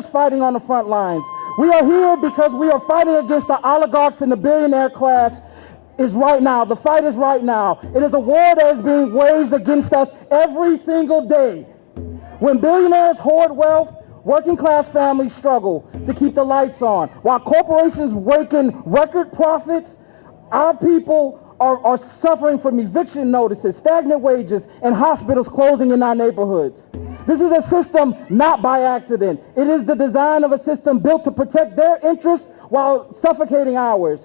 just fighting on the front lines. We are here because we are fighting against the oligarchs and the billionaire class is right now. The fight is right now. It is a war that is being waged against us every single day. When billionaires hoard wealth, working class families struggle to keep the lights on. While corporations rake in record profits, our people are suffering from eviction notices, stagnant wages, and hospitals closing in our neighborhoods. This is a system not by accident. It is the design of a system built to protect their interests while suffocating ours.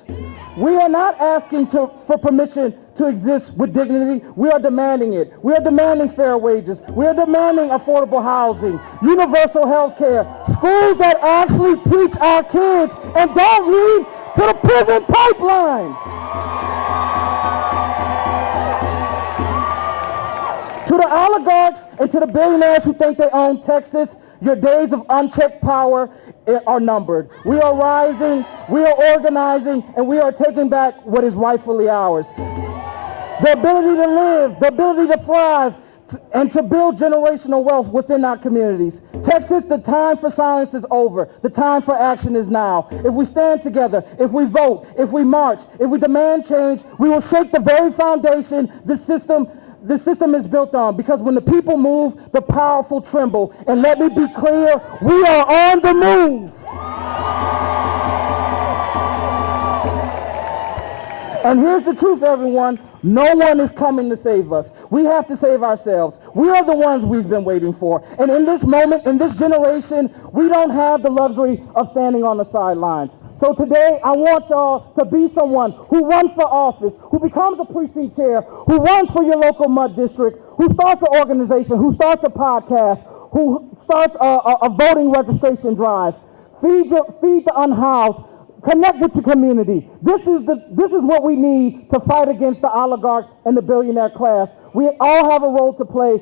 We are not asking for permission to exist with dignity. We are demanding it. We are demanding fair wages. We are demanding affordable housing, universal health care, schools that actually teach our kids and don't lead to the prison pipeline. To the oligarchs and to the billionaires who think they own Texas, your days of unchecked power are numbered. We are rising, we are organizing, and we are taking back what is rightfully ours. The ability to live, the ability to thrive, and to build generational wealth within our communities. Texas, the time for silence is over. The time for action is now. If we stand together, if we vote, if we march, if we demand change, we will shake the very foundation the system is built on, because when the people move, the powerful tremble. And let me be clear, we are on the move. And here's the truth, everyone. No one is coming to save us. We have to save ourselves. We are the ones we've been waiting for. And in this moment, in this generation, we don't have the luxury of standing on the sidelines. So today, I want y'all to be someone who runs for office, who becomes a precinct chair, who runs for your local mud district, who starts an organization, who starts a podcast, who starts a voting registration drive. Feed the unhoused. Connect with your community. This is what we need to fight against the oligarchs and the billionaire class. We all have a role to play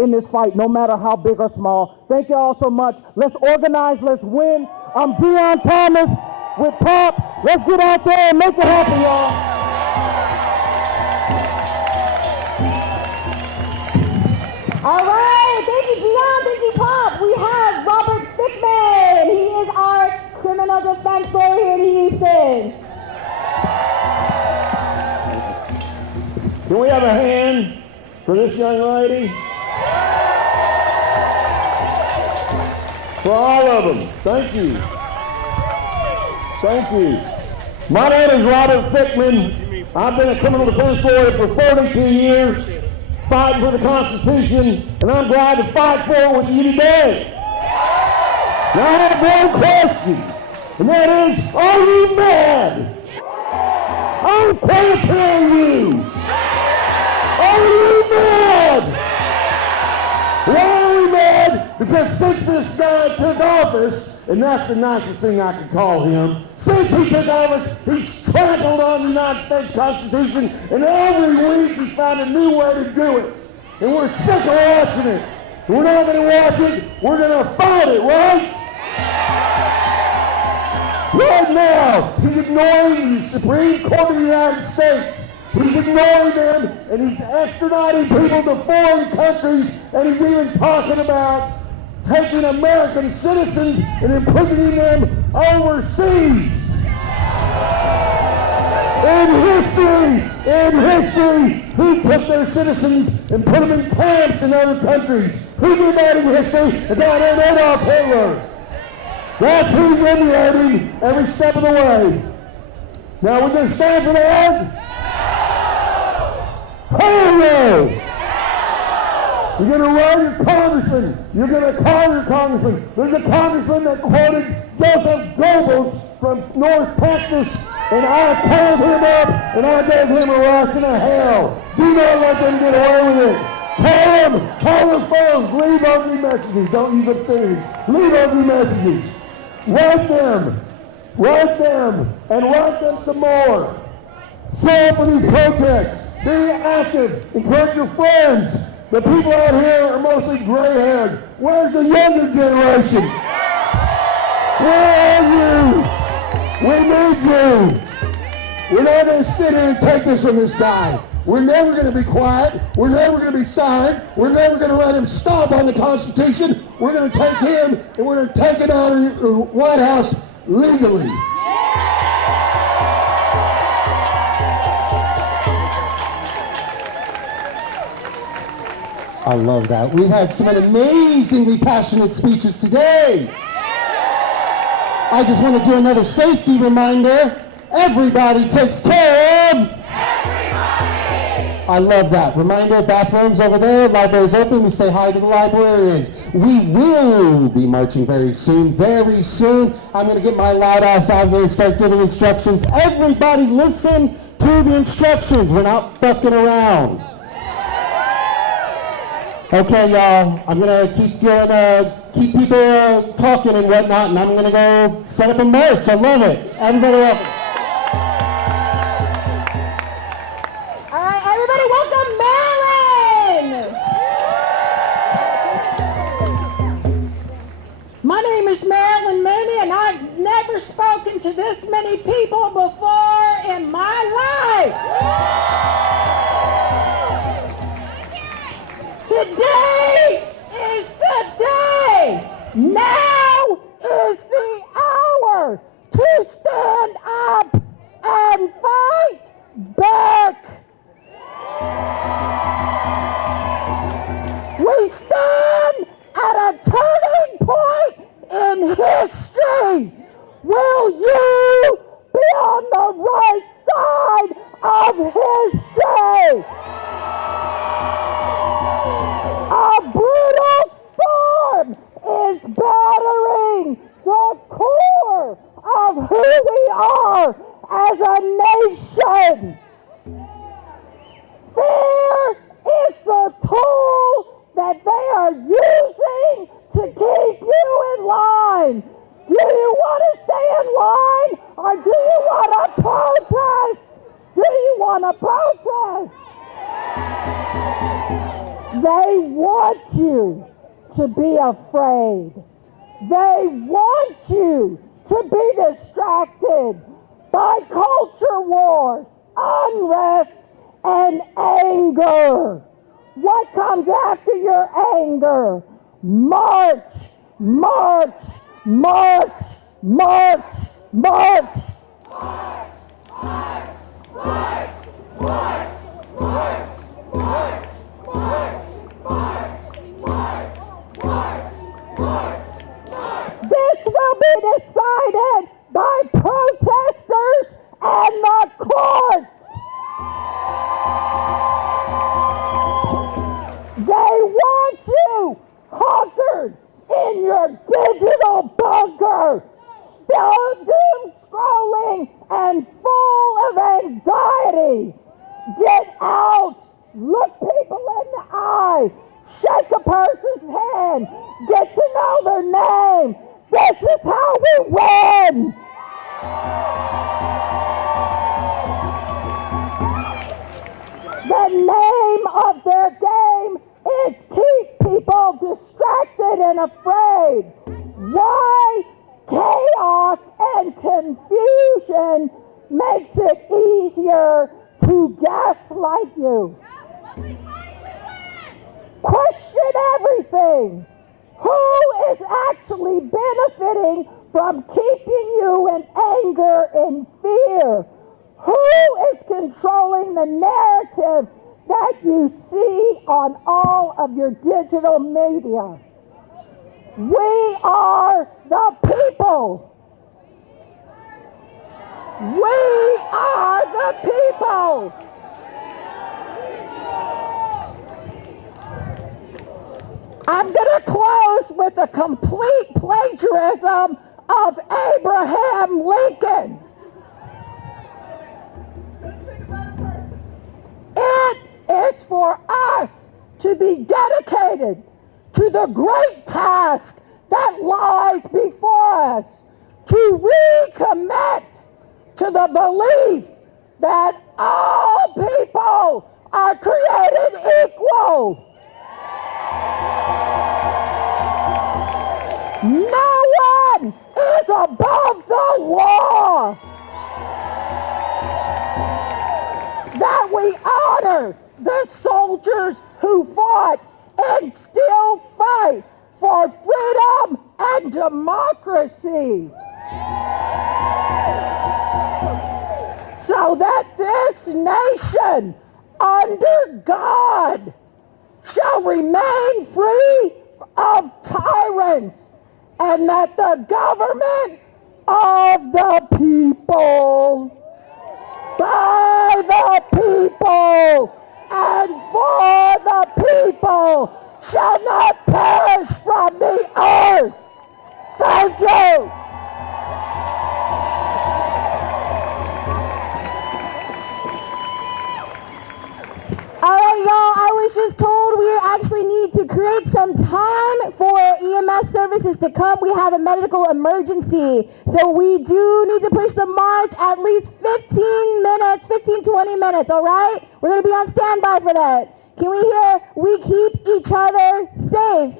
in this fight, no matter how big or small. Thank you all so much. Let's organize. Let's win. I'm Deon Thomas with Pop. Let's get out there and make it happen, y'all. All right. Thank you, Deon. Thank you, Pop. We have Robert Bigman. He is our criminal defense lawyer here in Houston. Can we have a hand for this young lady? For all of them. Thank you. Thank you. My name is Robert Bigman. I've been a criminal defense lawyer for 42 years, fighting for the Constitution, and I'm glad to fight for it with you today. Now I have one question, and that is, are you mad? I'm canceling you. Are you mad? Why are we mad? Because since this guy took office, and that's the nicest thing I can call him, since he took office, he's trampled on the United States Constitution, and every week he's found a new way to do it. And we're sick of watching it. We're not going to watch it, we're going to fight it, right? Right now, he's ignoring the Supreme Court of the United States. He's ignoring them, and he's extraditing people to foreign countries, and he's even talking about taking American citizens and imprisoning them overseas. In history, he took their citizens and put them in camps in other countries. Who did that in history? A guy named Adolf Hitler. That's who's emulating every step of the way. Now, we're going to stand for that? Hell no! You're going to run your congressman. You're going to call your congressman. There's a congressman that quoted Joseph Goebbels from North Texas, and I called him up, and I gave him a rush and a hell. Do not let them get away with it. Call the phones. Leave ugly messages. Don't use obscenity. Leave ugly messages. Write them, and write them some more. Show up for these protests. Be active. Encourage your friends. The people out here are mostly gray-haired. Where's the younger generation? Where are you? We need you. We're not going to sit here and take this from this guy. We're never going to be quiet. We're never going to be silent. We're never going to let him stomp on the Constitution. We're going to take him and we're going to take it out of the White House legally. I love that. We've had some amazingly passionate speeches today. I just want to do another safety reminder. Everybody takes care of everybody. I love that. Reminder, bathrooms over there, library's open. We say hi to the librarians. We will be marching very soon, very soon. I'm going to get my loud ass out there and start giving instructions. Everybody listen to the instructions. We're not fucking around. Okay, y'all, I'm going to keep people talking and whatnot, and I'm going to go set up a march. I love it. Everybody welcome. All right, everybody welcome Marilyn! My name is Marilyn Mooney, and I've never spoken to this many people before in my life. Today is the day. Now is the hour to stand up and fight back. We stand at a turning point in history. Will you be on the right side of history? A brutal storm is battering the core of who we are as a nation. Fear is the tool that they are using to keep you in line. Do you want to stay in line, or do you want to protest? Do you want to protest? They want you to be afraid. They want you to be distracted by culture wars, unrest, and anger. What comes after your anger? March, march, march, march, march. March, march, march, march, march, march. This will be decided by protesters and the courts. They want you hunkered in your digital bunker, doom scrolling and full of anxiety. Get out. Look people in the eye. Shake a person's hand. Get to know their name. This is how we win. The name of their game is keep people distracted and afraid. Why? Chaos and confusion makes it easier to gaslight you. Question everything. Who is actually benefiting from keeping you in anger and fear? Who is controlling the narrative that you see on all of your digital media? We are the people. We are the people. I'm going to close with a complete plagiarism of Abraham Lincoln. It is for us to be dedicated to the great task that lies before us, to recommit to the belief that all people are created equal. No one is above the law. That we honor the soldiers who fought and still fight for freedom and democracy. So that this nation, under God, shall remain free of tyrants, and that the government of the people, by the people, and for the people, shall not perish from the earth. Thank you. All right, y'all, I was just told we actually need to create some time for EMS services to come. We have a medical emergency, so we do need to push the march at least 15 minutes, 20 minutes, all right? We're going to be on standby for that. Can we hear, we keep each other safe?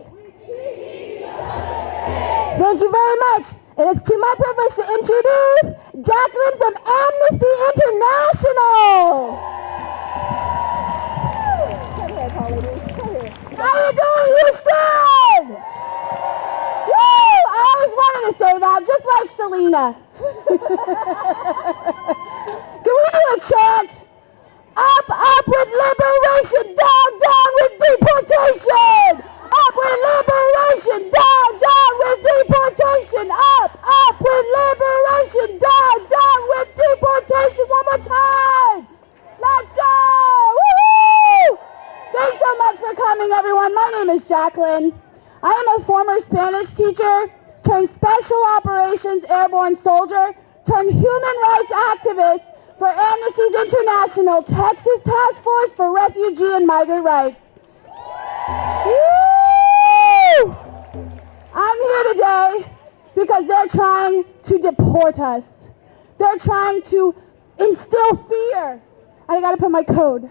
Thank you very much. And it's to my privilege to introduce Jacqueline from Amnesty International. How you doing, Houston? Woo! I always wanted to say that, just like Selena. Can we do a chant? Up, up with liberation, down, down with deportation. Up with liberation, down, down with deportation. Up with liberation, down, down with deportation. One more time. Let's go! Woo-hoo! Thanks so much for coming, everyone. My name is Jacqueline. I am a former Spanish teacher, turned special operations airborne soldier, turned human rights activist for Amnesty International Texas Task Force for Refugee and Migrant Rights. Woo! I'm here today because they're trying to deport us. They're trying to instill fear. I gotta put my code.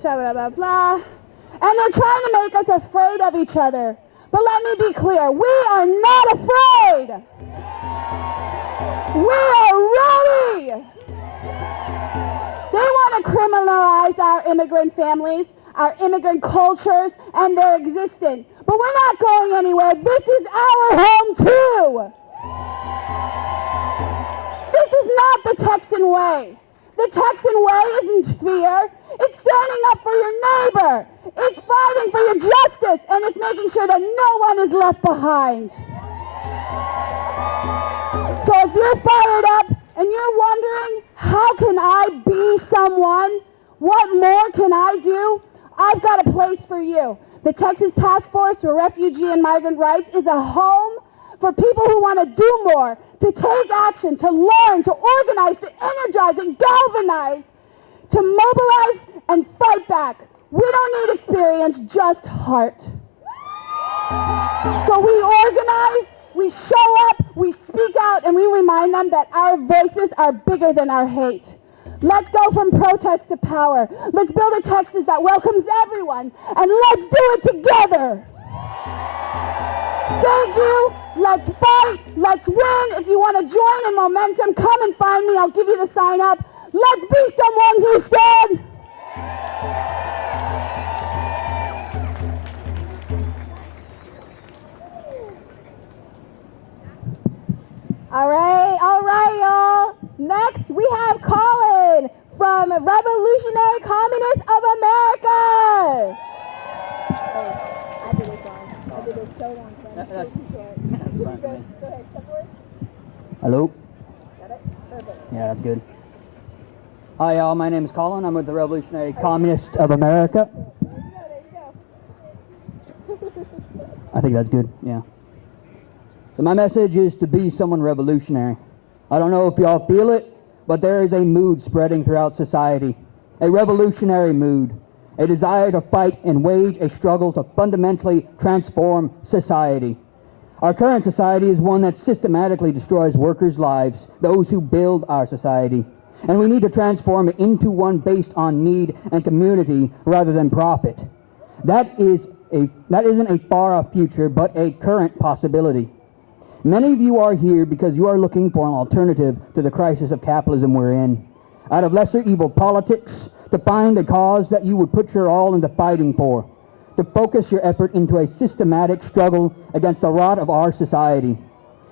Blah, blah, blah. And they're trying to make us afraid of each other. But let me be clear, we are not afraid. We are ready. They want to criminalize our immigrant families, our immigrant cultures, and their existence. But we're not going anywhere. This is our home too. This is not the Texan way. The Texan way isn't fear. It's standing up for your neighbor. It's fighting for your justice, and it's making sure that no one is left behind. So if you're fired up and you're wondering, how can I be someone? What more can I do? I've got a place for you. The Texas Task Force for Refugee and Migrant Rights is a home for people who want to do more, to take action, to learn, to organize, to energize and galvanize, to mobilize and fight back. We don't need experience, just heart. So we organize, we show up, we speak out, and we remind them that our voices are bigger than our hate. Let's go from protest to power. Let's build a Texas that welcomes everyone, and let's do it together. Thank you. Let's fight. Let's win. If you want to join in momentum, come and find me. I'll give you the sign up. Let's be someone, Houston. All right, y'all. Next, we have Colin from Revolutionary Communists of America. I did this wrong. I did this so wrong. That's fine. Go ahead, step forward. Hello? Got it? Perfect. Yeah, that's good. Hi, y'all. My name is Colin. I'm with the Revolutionary Communists of America. There you go. I think that's good, yeah. So my message is to be someone revolutionary. I don't know if y'all feel it, but there is a mood spreading throughout society. A revolutionary mood. A desire to fight and wage a struggle to fundamentally transform society. Our current society is one that systematically destroys workers' lives, those who build our society. And we need to transform it into one based on need and community rather than profit. That isn't a far-off future, but a current possibility. Many of you are here because you are looking for an alternative to the crisis of capitalism we're in. out of lesser evil politics, to find a cause that you would put your all into fighting for, to focus your effort into a systematic struggle against the rot of our society.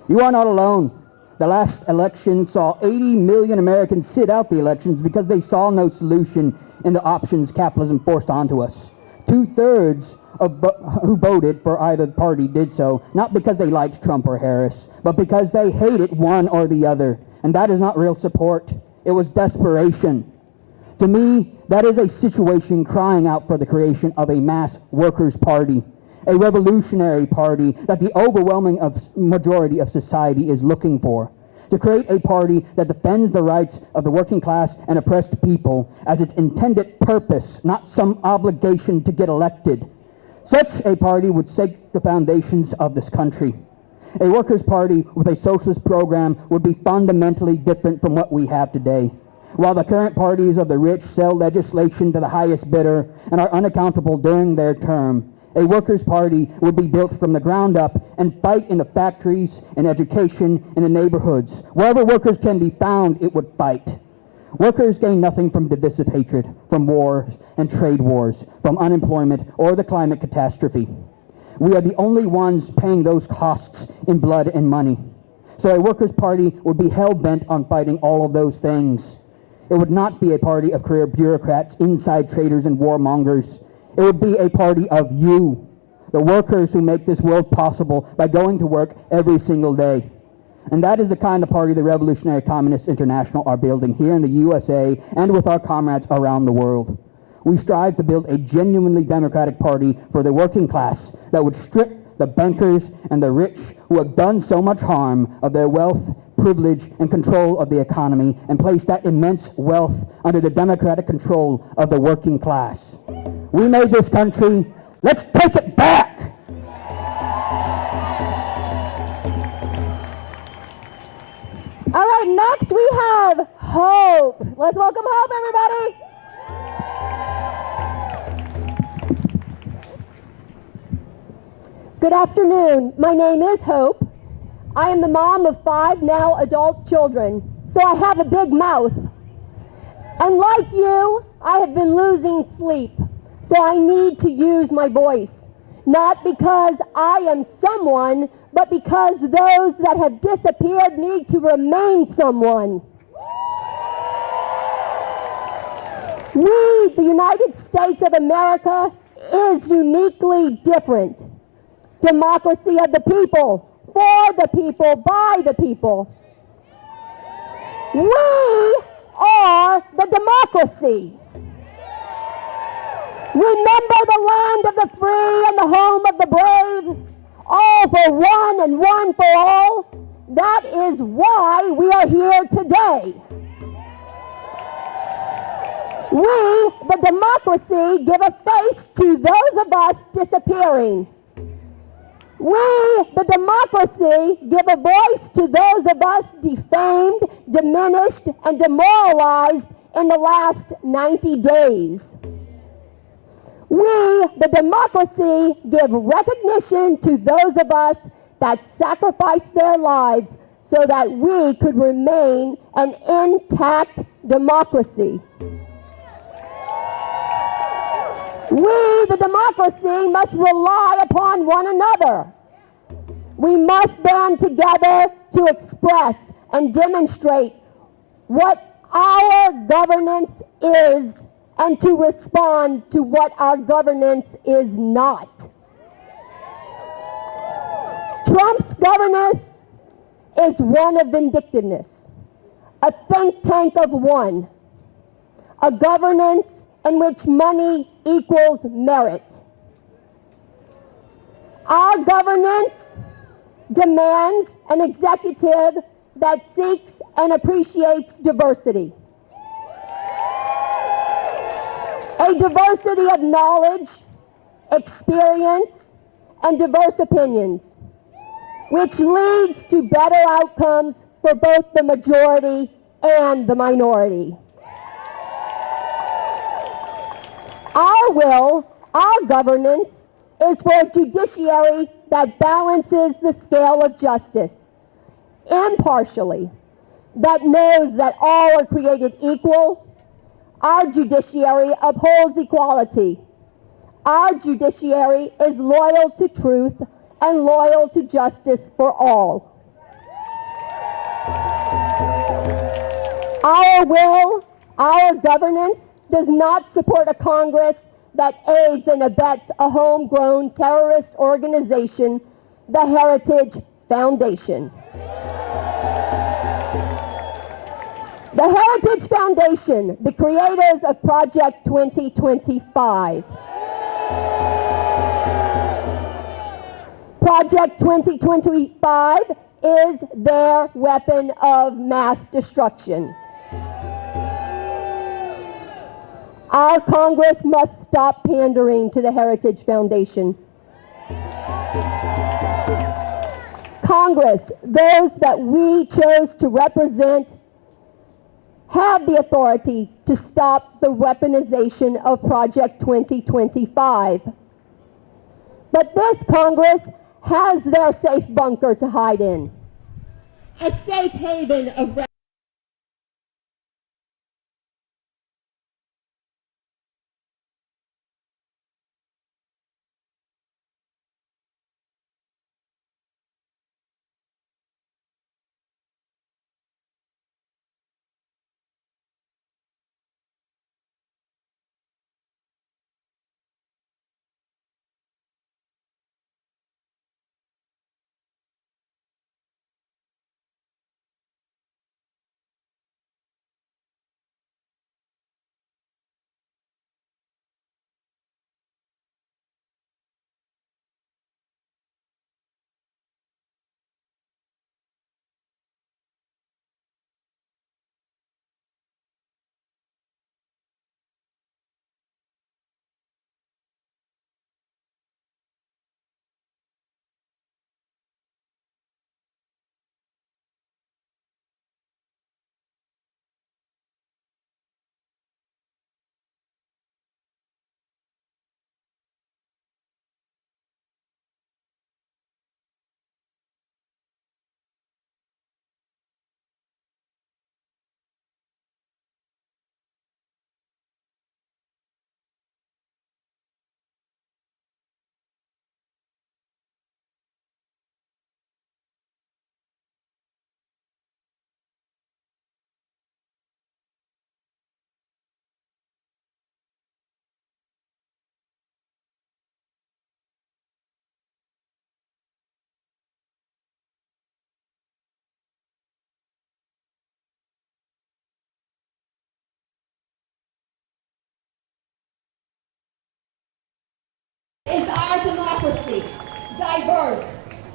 You are not alone. The last election saw 80 million Americans sit out the elections because they saw no solution in the options capitalism forced onto us. 2/3 of who voted for either party did so, not because they liked Trump or Harris, but because they hated one or the other. And that is not real support. It was desperation. To me, that is a situation crying out for the creation of a mass workers' party, a revolutionary party that the overwhelming majority of society is looking for. To create a party that defends the rights of the working class and oppressed people as its intended purpose, not some obligation to get elected. Such a party would shake the foundations of this country. A workers' party with a socialist program would be fundamentally different from what we have today. While the current parties of the rich sell legislation to the highest bidder and are unaccountable during their term, a workers' party would be built from the ground up and fight in the factories, in education, in the neighborhoods. Wherever workers can be found, it would fight. Workers gain nothing from divisive hatred, from wars and trade wars, from unemployment or the climate catastrophe. We are the only ones paying those costs in blood and money. So a workers' party would be hell-bent on fighting all of those things. It would not be a party of career bureaucrats, inside traders, and warmongers. It would be a party of you, the workers who make this world possible by going to work every single day. And that is the kind of party the Revolutionary Communists International are building here in the USA and with our comrades around the world. We strive to build a genuinely democratic party for the working class that would strip the bankers and the rich who have done so much harm of their wealth, privilege, and control of the economy and place that immense wealth under the democratic control of the working class. We made this country. Let's take it back! All right, next we have Hope. Let's welcome Hope, everybody. Good afternoon. My name is Hope. I am the mom of 5 now adult children, so I have a big mouth. And like you, I have been losing sleep, so I need to use my voice. Not because I am someone, but because those that have disappeared need to remain someone. We, the United States of America, is uniquely different. Democracy of the people, for the people, by the people. We are the democracy. Remember the land of the free and the home of the brave, all for one and one for all. That is why we are here today. We, the democracy, give a face to those of us disappearing. We, the democracy, give a voice to those of us defamed, diminished, and demoralized in the last 90 days. We, the democracy, give recognition to those of us that sacrificed their lives so that we could remain an intact democracy. We, the democracy, must rely upon one another. We must band together to express and demonstrate what our governance is and to respond to what our governance is not. Trump's governance is one of vindictiveness, a think tank of one, a governance in which money equals merit. Our governance demands an executive that seeks and appreciates diversity. A diversity of knowledge, experience, and diverse opinions, which leads to better outcomes for both the majority and the minority. Our will, our governance, is for a judiciary that balances the scale of justice impartially, that knows that all are created equal. Our judiciary upholds equality. Our judiciary is loyal to truth and loyal to justice for all. Our will, our governance does not support a Congress that aids and abets a homegrown terrorist organization, the Heritage Foundation. The Heritage Foundation, the creators of Project 2025. Project 2025 is their weapon of mass destruction. Our Congress must stop pandering to the Heritage Foundation. Congress, those that we chose to represent, have the authority to stop the weaponization of Project 2025. But this Congress has their safe bunker to hide in, a safe haven of is our democracy, diverse,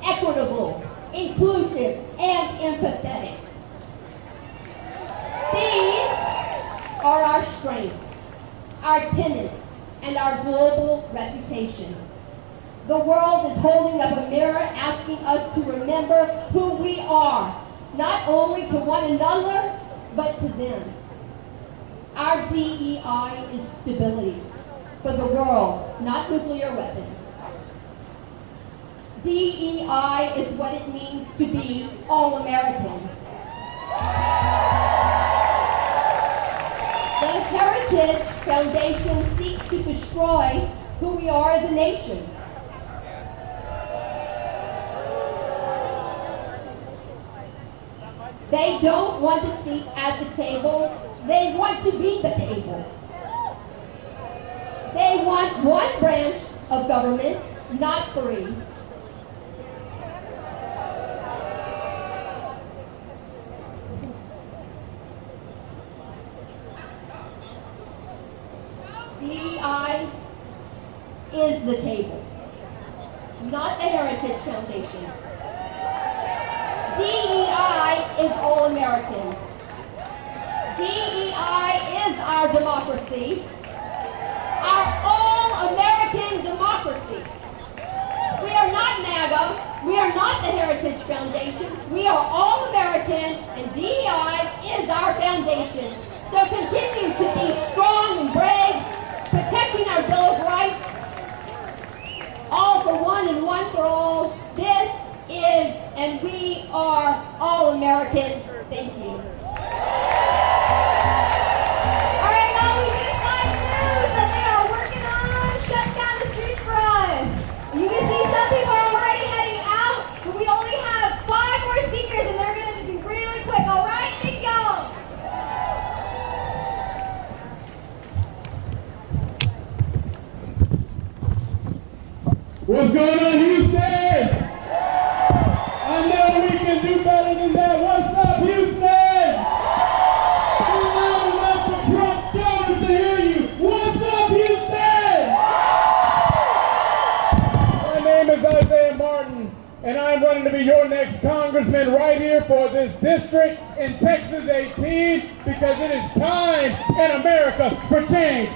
equitable, inclusive, and empathetic. These are our strengths, our tenets, and our global reputation. The world is holding up a mirror asking us to remember who we are, not only to one another, but to them. Our DEI is stability for the world, not nuclear weapons. DEI is what it means to be all-American. The Heritage Foundation seeks to destroy who we are as a nation. They don't want a seat at the table, they want to be the table. They want one branch of government, not three. DEI is the table, not the Heritage Foundation. DEI is all-American. DEI is our democracy, our all-American democracy. We are not MAGA, we are not the Heritage Foundation, we are all-American, and DEI is our foundation. So continue to be strong and brave, protecting our Bill of Rights, all for one and one for all. This is, and we are all American. Thank you. All right, now we just got news that they are working on shutting down the streets for us. You can see some people are already heading out, but we only have 5 more speakers, and they're gonna just be really quick. All right, thank y'all. What's going on, Houston? I know we can do better than that. What's up, Houston? You're loud enough for Trump donors to hear you. What's up, Houston? My name is Isaiah Martin, and I'm running to be your next congressman right here for this district in Texas 18 because it is time in America for change.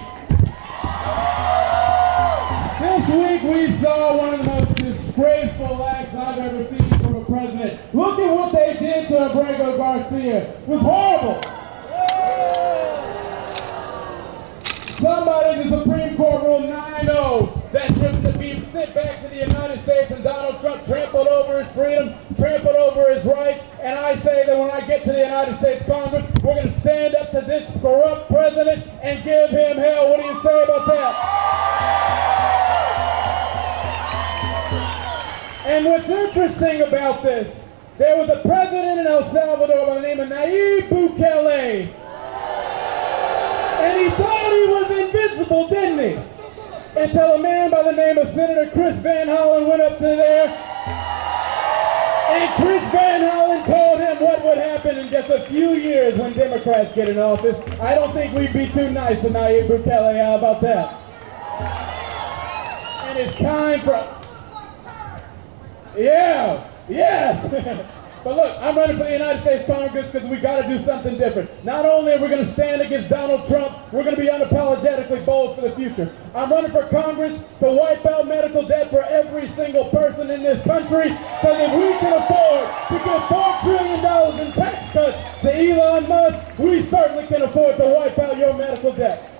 This week we saw one of the most disgraceful acts I've ever seen from a president. Look at what they did to Abrego Garcia. It was horrible. Somebody in the Supreme Court ruled 9-0 that should be sent back to the United States, and Donald Trump trampled over his freedom, trampled over his rights, and I say that when I get to the United States Congress, we're going to stand up to this corrupt president and give him hell. What do you say about that? And what's interesting about this, there was a president in El Salvador by the name of Nayib Bukele. And he thought he was invincible, didn't he? Until a man by the name of Senator Chris Van Hollen went up to there. And Chris Van Hollen told him what would happen in just a few years when Democrats get in office. I don't think we'd be too nice to Nayib Bukele. How about that? And it's time for... Yeah, yes. But look, I'm running for the United States Congress because we got to do something different. Not only are we going to stand against Donald Trump, we're going to be unapologetically bold for the future. I'm running for Congress to wipe out medical debt for every single person in this country, because if we can afford to give $4 trillion in tax cuts to Elon Musk, we certainly can afford to wipe out your medical debt.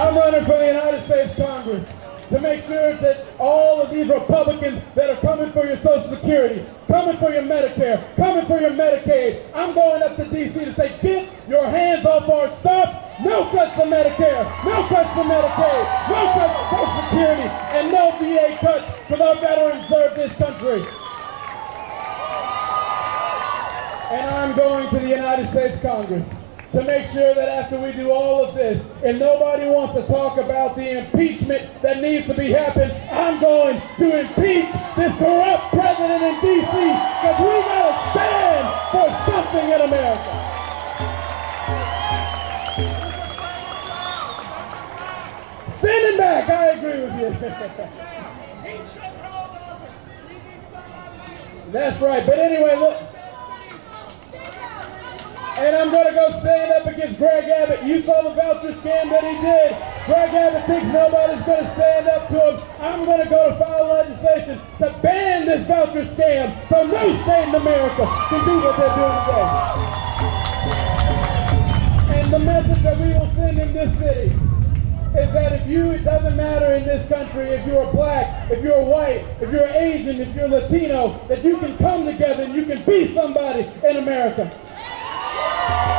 I'm running for the United States Congress to make sure that all of these Republicans that are coming for your Social Security, coming for your Medicare, coming for your Medicaid, I'm going up to D.C. to say, get your hands off our stuff. No cuts to Medicare, no cuts to Medicaid, no cuts to Social Security, and no VA cuts because our veterans serve this country. And I'm going to the United States Congress to make sure that after we do all of this, and nobody wants to talk about the impeachment that needs to be happening, I'm going to impeach this corrupt president in D.C. because we got to stand for something in America. Send him back, I agree with you. That's right, but anyway, look. And I'm going to go stand up against Greg Abbott. You saw the voucher scam that he did. Greg Abbott thinks nobody's going to stand up to him. I'm going to go to file legislation to ban this voucher scam so no state in America can do what they're doing today. And the message that we will send in this city is that it doesn't matter in this country if you're black, if you're white, if you're Asian, if you're Latino, that you can come together and you can be somebody in America.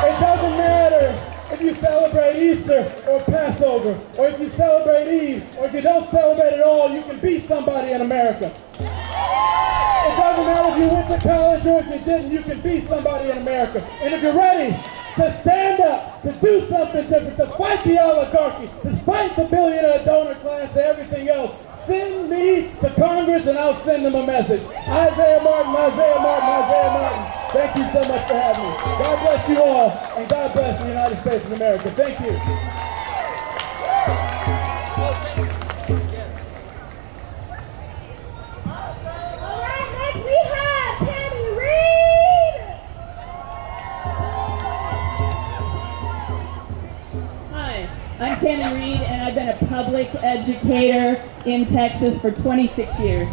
It doesn't matter if you celebrate Easter or Passover, or if you celebrate Eid, or if you don't celebrate at all, you can be somebody in America. It doesn't matter if you went to college or if you didn't, you can be somebody in America. And if you're ready to stand up, to do something different, to fight the oligarchy, despite the billionaire donor class and everything else, send me to Congress and I'll send them a message. Isaiah Martin, Isaiah Martin, Isaiah Martin. Thank you so much for having me. God bless you all, and God bless the United States of America. Thank you. All right, next we have Tammy Reed. Hi, I'm Tammy Reed, and I've been a public educator in Texas for 26 years.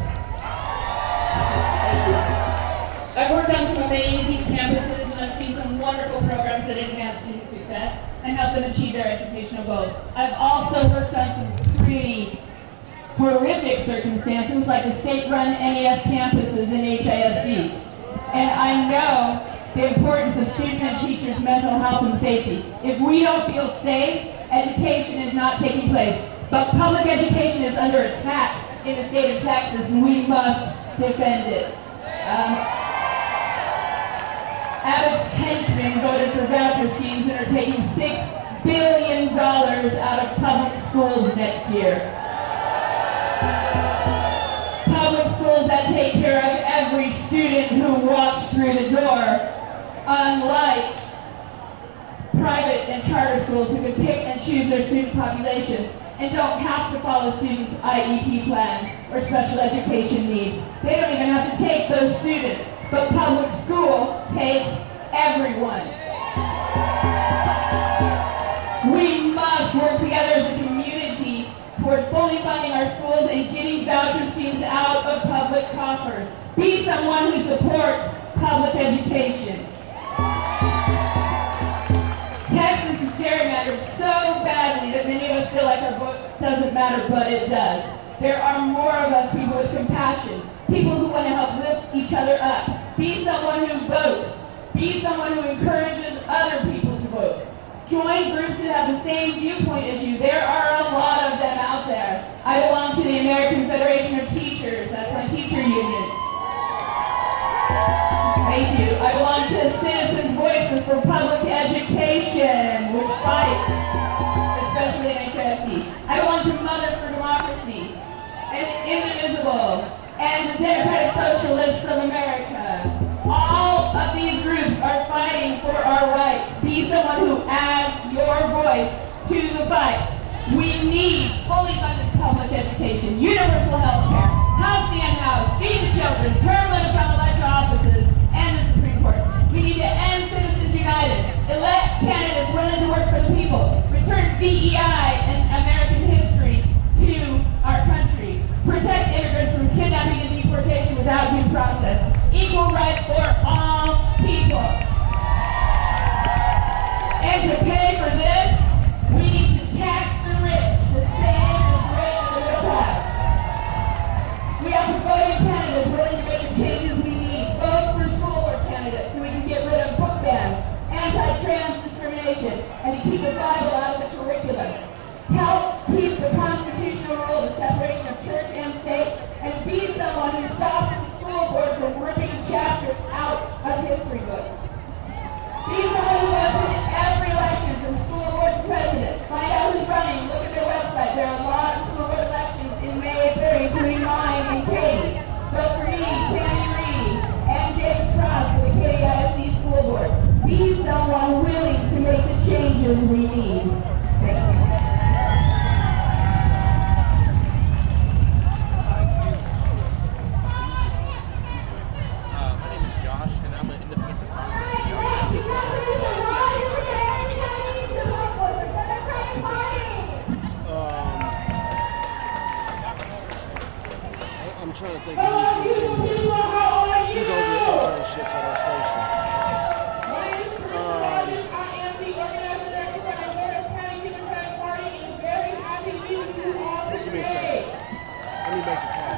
I've worked on some amazing campuses, and I've seen some wonderful programs that enhance student success and help them achieve their educational goals. I've also worked on some pretty horrific circumstances, like the state-run NAS campuses in HISD. And I know the importance of student and teachers' mental health and safety. If we don't feel safe, education is not taking place. But public education is under attack in the state of Texas, and we must defend it. Abbott's henchmen voted for voucher schemes and are taking $6 billion out of public schools next year. Public schools that take care of every student who walks through the door, unlike private and charter schools who can pick and choose their student populations and don't have to follow students' IEP plans or special education needs. They don't even have to take those students, but public school takes everyone. We must work together as a community toward fully funding our schools and getting voucher schemes out of public coffers. Be someone who supports public education. Texas is gerrymandered so badly that many of us feel like our vote doesn't matter, but it does. There are more of us, people with compassion, people who want to help lift each other up. Be someone who votes. Be someone who encourages other people to vote. Join groups that have the same viewpoint as you. There are a lot of them out there. I belong to the American Federation of Teachers. That's my teacher union. Thank you. I belong to Citizens Voices for Public Education, which fight, especially in HSE. I belong to Mothers for Democracy, and Indivisible, and the Democratic Socialists of America. All of these groups are fighting for our rights. Be someone who adds your voice to the fight. We need fully funded public education, universal health care, house and house, feed the children, term limits on elected offices, and the Supreme Court. We need to end Citizens United, elect candidates willing to work for the people, return DEI and American history to our country, protect immigrants from kidnapping and deportation without due process, equal rights for all people. And to pay for this, we need to tax the rich to save the great and the middle class. We have to vote in candidates willing to make the changes we need. Vote for school board candidates so we can get rid of book bans, anti-trans discrimination, and to keep the Bible out of the curriculum. Help keep the constitutional rule of separation of church and state, and be someone who stops the school board from ripping chapters out of history books. Be someone who has been in every election from school board to president. Find out who's running, look at their website. There are a lot of school board elections in May 3rd, including mine and Katie. Vote for me, Tammy Reed, and James Cross for the KISD school board. Be someone willing to make the changes we need. Thank you. I'm trying to think of who's over the internships at our station. Give me a second. Let me make a call.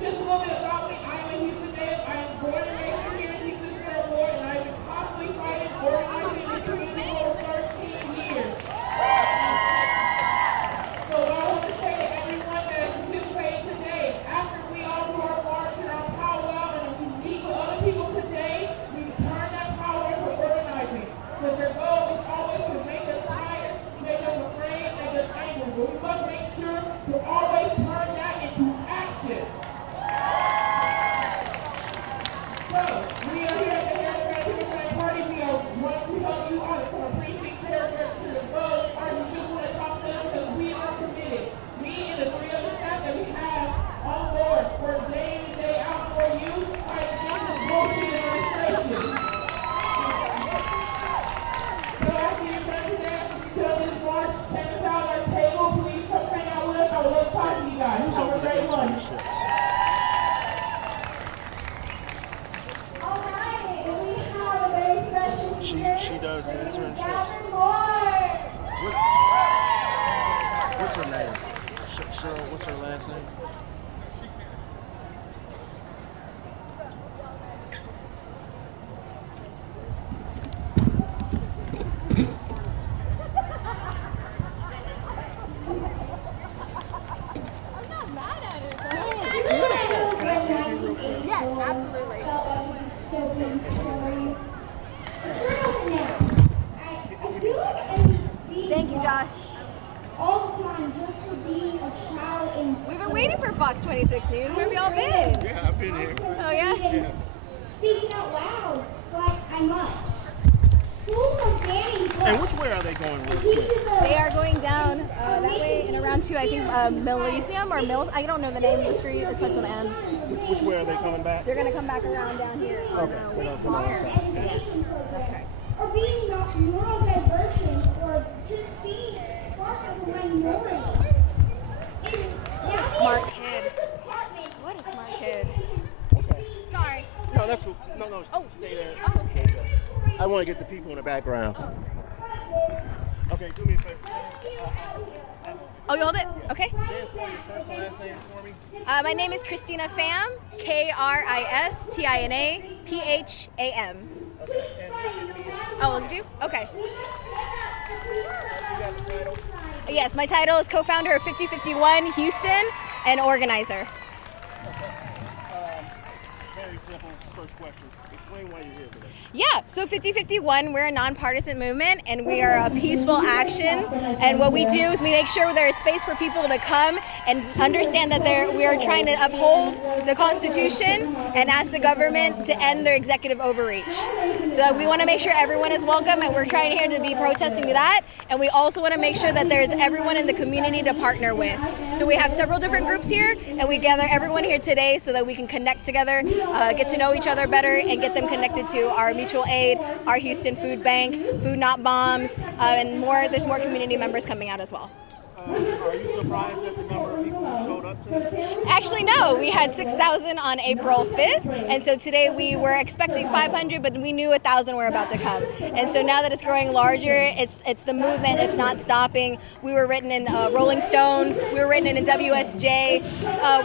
Just a little bit about me. I'm a Houston native. I am born and raised here in Houston, Fairport, and I've been constantly fighting organizing the community for 13 years. So what I want to say to everyone that is participating today, after we all do our march and our powwow, and if we meet with other people today, we turn that power into organizing. Because their goal is always to make us tired, make us afraid, make us angry. But we must make sure to always turn that into action. So, She does the internships. What's her name? Cheryl, what's her last name? Yes, absolutely. Thank you, Josh. All the time just for being a child in We've been waiting for Fox 26 News. Where have we all been? Yeah, I've been here. Oh, yeah? speaking out loud, but I must. Schools are banning books. And which way are they going real quick? They are going down that way and around to, I think, Milesium or Mills. I don't know the name of the street. It starts with an M. Which way are they coming back? They're going to come back around down here. Okay, they're gonna come on this side. Yes, that's correct. Or being neurodivergent or just being part of a minority. Smart kid. What a smart kid. Okay. Sorry. No, that's cool. No, Oh. stay there. Oh, okay. I want to get the people in the background. Okay, do me a favor. Oh, you hold it? Okay. Spell your first and last name for me. My name is Christina Pham, Kristina Pham. Oh, you do? Okay. You got the title? Yes, my title is co-founder of 5051 Houston and organizer. Very simple first question. Explain why you're here today. Yeah, so 5051, we're a nonpartisan movement and we are a peaceful action. And what we do is we make sure there is space for people to come and understand that we are trying to uphold the Constitution and ask the government to end their executive overreach. So we want to make sure everyone is welcome, and we're trying here to be protesting that. And we also want to make sure that there's everyone in the community to partner with. So we have several different groups here, and we gather everyone here today so that we can connect together, get to know each other better, and get them connected to our mutual aid, our Houston Food Bank, Food Not Bombs, and more. There's more community members coming out as well. Are you surprised at the number of people who showed up today? Actually, no. We had 6,000 on April 5th, and so today we were expecting 500, but we knew 1,000 were about to come. And so now that it's growing larger, it's the movement. It's not stopping. We were written in Rolling Stones. We were written in a WSJ.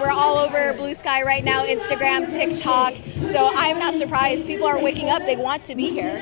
We're all over Blue Sky right now, Instagram, TikTok. So I'm not surprised. People are waking up. They want to be here.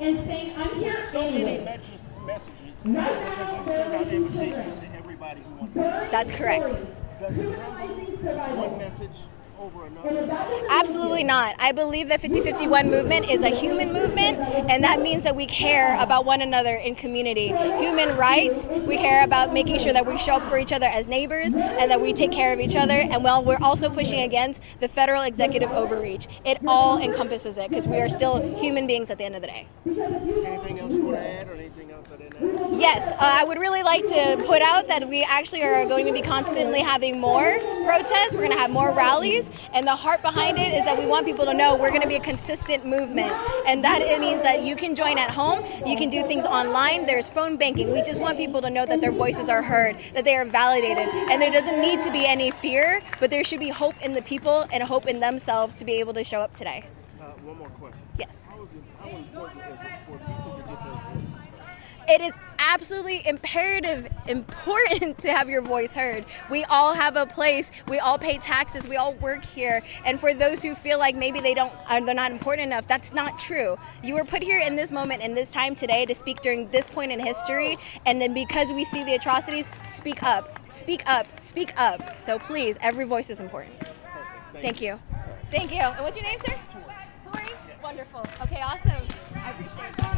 And saying, I'm here So many messages because you send out invitations to everybody who wants to see. That's correct. Does it come from one message over another? Absolutely not. I believe that 5051 movement is a human movement, and that means that we care about one another in community. Human rights, we care about making sure that we show up for each other as neighbors and that we take care of each other. And well, we're also pushing against the federal executive overreach. It all encompasses it because we are still human beings at the end of the day. Anything else you want to add or anything else I didn't add? Yes, I would really like to put out that we actually are going to be constantly having more protests. We're going to have more rallies, and the heart behind it is that we want people to know we're going to be a consistent movement, and that it means that you can join at home, you can do things online, there's phone banking. We just want people to know that their voices are heard, that they are validated, and there doesn't need to be any fear, but there should be hope in the people and hope in themselves to be able to show up today. One more question. Yes. How important is it for people to get their voices heard? It is absolutely important to have your voice heard. We all have a place, we all pay taxes, we all work here, and for those who feel like maybe they're not important enough, that's not true. You were put here in this moment, in this time today, to speak during this point in history, and then because we see the atrocities, speak up, speak up, speak up. So please, every voice is important. Perfect. Thank you. Thank you. And what's your name, sir? Tori. Wonderful. Okay, awesome. I appreciate it.